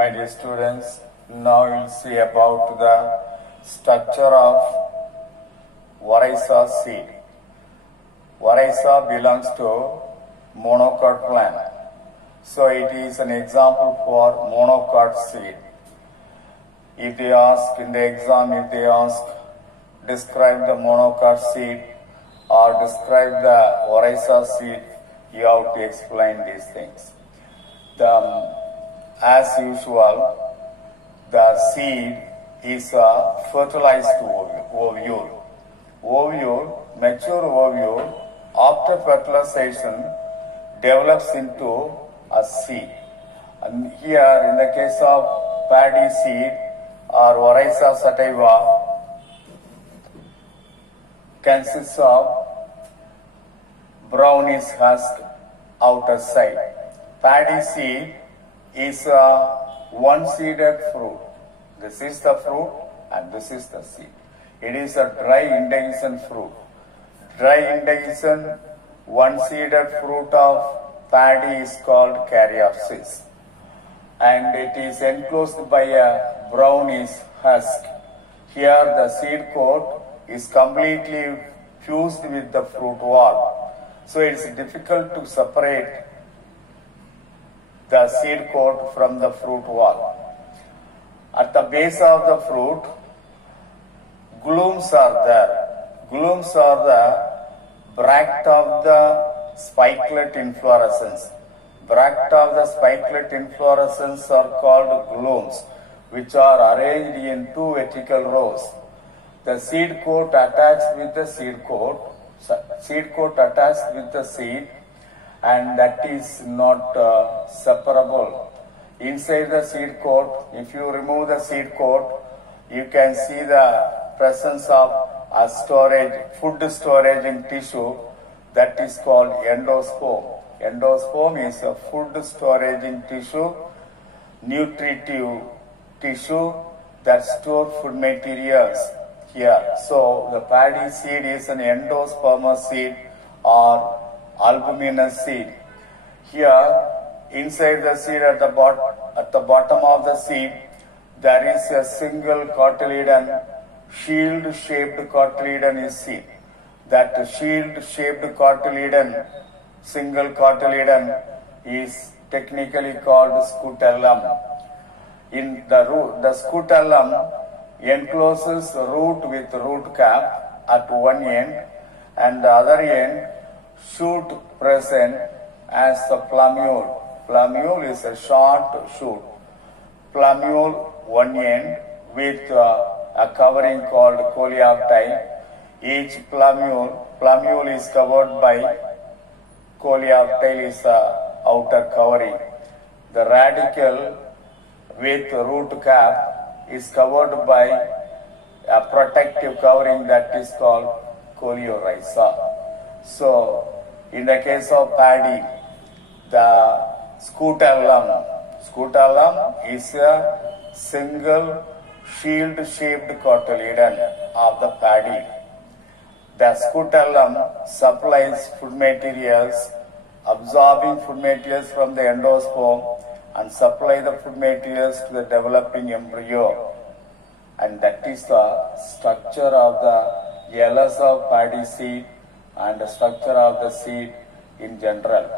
My dear students, now we'll see about the structure of Oryza seed. Oryza belongs to monocot plant. So it is an example for monocot seed. If they ask in the exam, describe the monocot seed or describe the Oryza seed, you have to explain these things. As usual, the seed is a fertilized ovule. Mature ovule, after fertilization, develops into a seed. And here, in the case of paddy seed or Oryza sativa, consists of brownish husk outer side. Paddy seed is a one-seeded fruit. This is the fruit and this is the seed. It is a dry indigestion fruit. Dry indigestion, one-seeded fruit of paddy is called caryopsis. And it is enclosed by a brownish husk. Here the seed coat is completely fused with the fruit wall. So it is difficult to separate the seed coat from the fruit wall. At the base of the fruit, glumes are there. Glumes are the bract of the spikelet inflorescence. Bract of the spikelet inflorescence are called glumes, which are arranged in two vertical rows. The seed coat attached with the seed coat attached with the seed, and that is not separable. Inside the seed coat, if you remove the seed coat, you can see the presence of a food storage in tissue that is called endosperm. Endosperm is a food storage in tissue, nutritive tissue that store food materials here. So the paddy seed is an endospermous seed or albuminous seed. Here, inside the seed at the bottom of the seed, there is a single cotyledon, shield-shaped cotyledon is seen. That shield-shaped cotyledon, single cotyledon, is technically called scutellum. In the root, the scutellum encloses root with root cap at one end, and the other end shoot present as the plumule. Plumule is a short shoot. Plumule one end with a covering called coleoptile. Each plumule is covered by coleoptile is the outer covering. The radicle with root cap is covered by a protective covering that is called coleorhiza. So, in the case of paddy, the scutellum is a single shield-shaped cotyledon of the paddy. The scutellum supplies food materials, absorbing food materials from the endosperm and supply the food materials to the developing embryo. And that is the structure of the yellows of paddy seed and the structure of the seed in general.